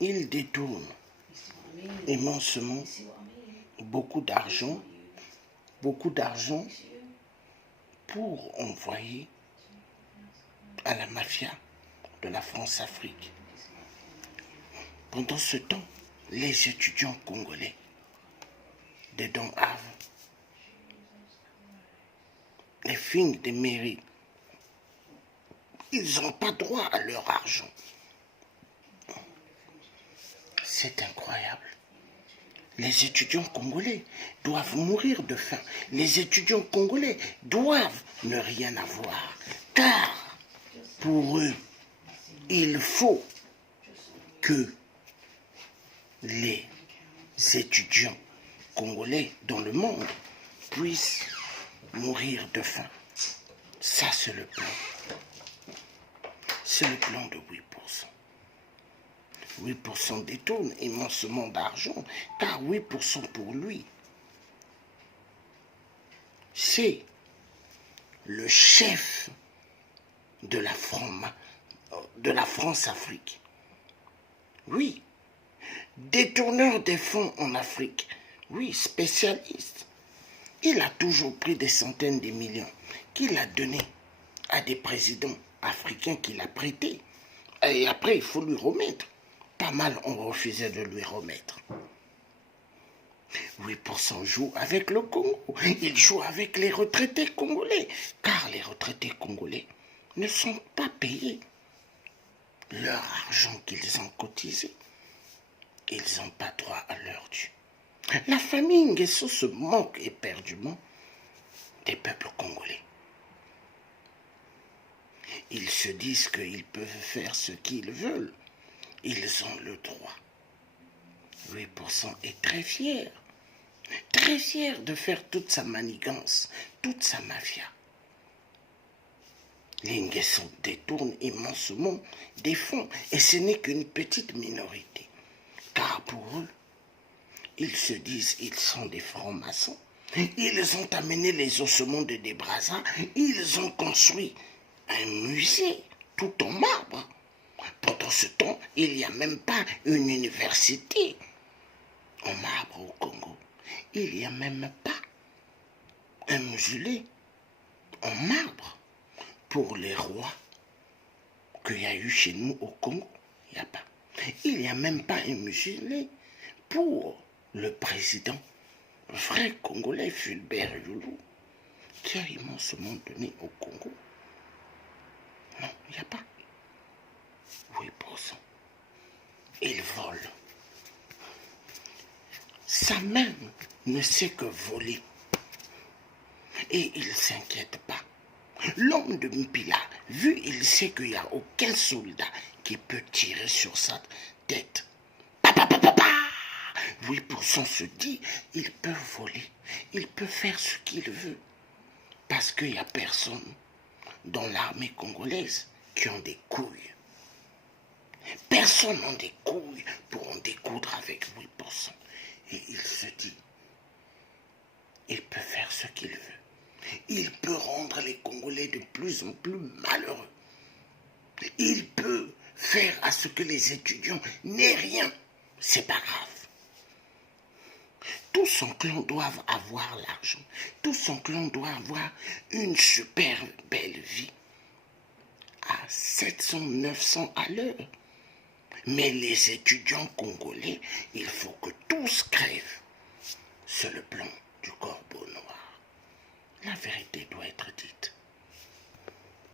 Il détourne immensément beaucoup d'argent pour envoyer à la mafia de la France-Afrique. Pendant ce temps, les étudiants congolais de Don Havre, les filles des mairies, ils n'ont pas droit à leur argent. C'est incroyable. Les étudiants congolais doivent mourir de faim. Les étudiants congolais doivent ne rien avoir. Car pour eux, il faut que les étudiants congolais dans le monde puissent mourir de faim. Ça, c'est le plan. C'est le plan de 8%. 8% détourne immensément d'argent, car 8% pour lui, c'est le chef de la France-Afrique. Oui, détourneur des fonds en Afrique. Oui, spécialiste. Il a toujours pris des centaines de millions qu'il a donnés à des présidents africains qu'il a prêtés. Et après, il faut lui remettre. Pas mal ont refusé de lui remettre. 8% joue avec le Congo. Il joue avec les retraités congolais. Car les retraités congolais ne sont pas payés leur argent qu'ils ont cotisé. Ils n'ont pas droit à leur dû. La famille Nguesso se moque éperdument des peuples congolais. Ils se disent qu'ils peuvent faire ce qu'ils veulent. Ils ont le droit. 8% est très fier de faire toute sa manigance, toute sa mafia. Les Nguesso détournent immensément des fonds et ce n'est qu'une petite minorité. Car pour eux, ils se disent qu'ils sont des francs-maçons. Ils ont amené les ossements de Débrazza. Ils ont construit un musée tout en marbre. Pendant ce temps, il n'y a même pas une université en marbre au Congo. Il n'y a même pas un mausolée en marbre pour les rois qu'il y a eu chez nous au Congo. Il n'y a pas. Il n'y a même pas un mausolée pour le président vrai Congolais Fulbert Youlou qui a immensément donné au Congo. Non, il n'y a pas. 8%. Il vole. Sa main ne sait que voler. Et il ne s'inquiète pas. L'homme de Mpila, vu il sait qu'il n'y a aucun soldat qui peut tirer sur sa tête. 8% se dit, il peut voler. Il peut faire ce qu'il veut. Parce qu'il n'y a personne dans l'armée congolaise qui ont des couilles. Personne n'a des couilles pour en découdre avec 8%. Et il se dit, il peut faire ce qu'il veut. Il peut rendre les Congolais de plus en plus malheureux. Il peut faire à ce que les étudiants n'aient rien. C'est pas grave. Tout son clan doit avoir l'argent. Tout son clan doit avoir une super belle vie. À 700, 900 à l'heure. Mais les étudiants congolais, il faut que tous crèvent. C'est le plan du corbeau noir. La vérité doit être dite.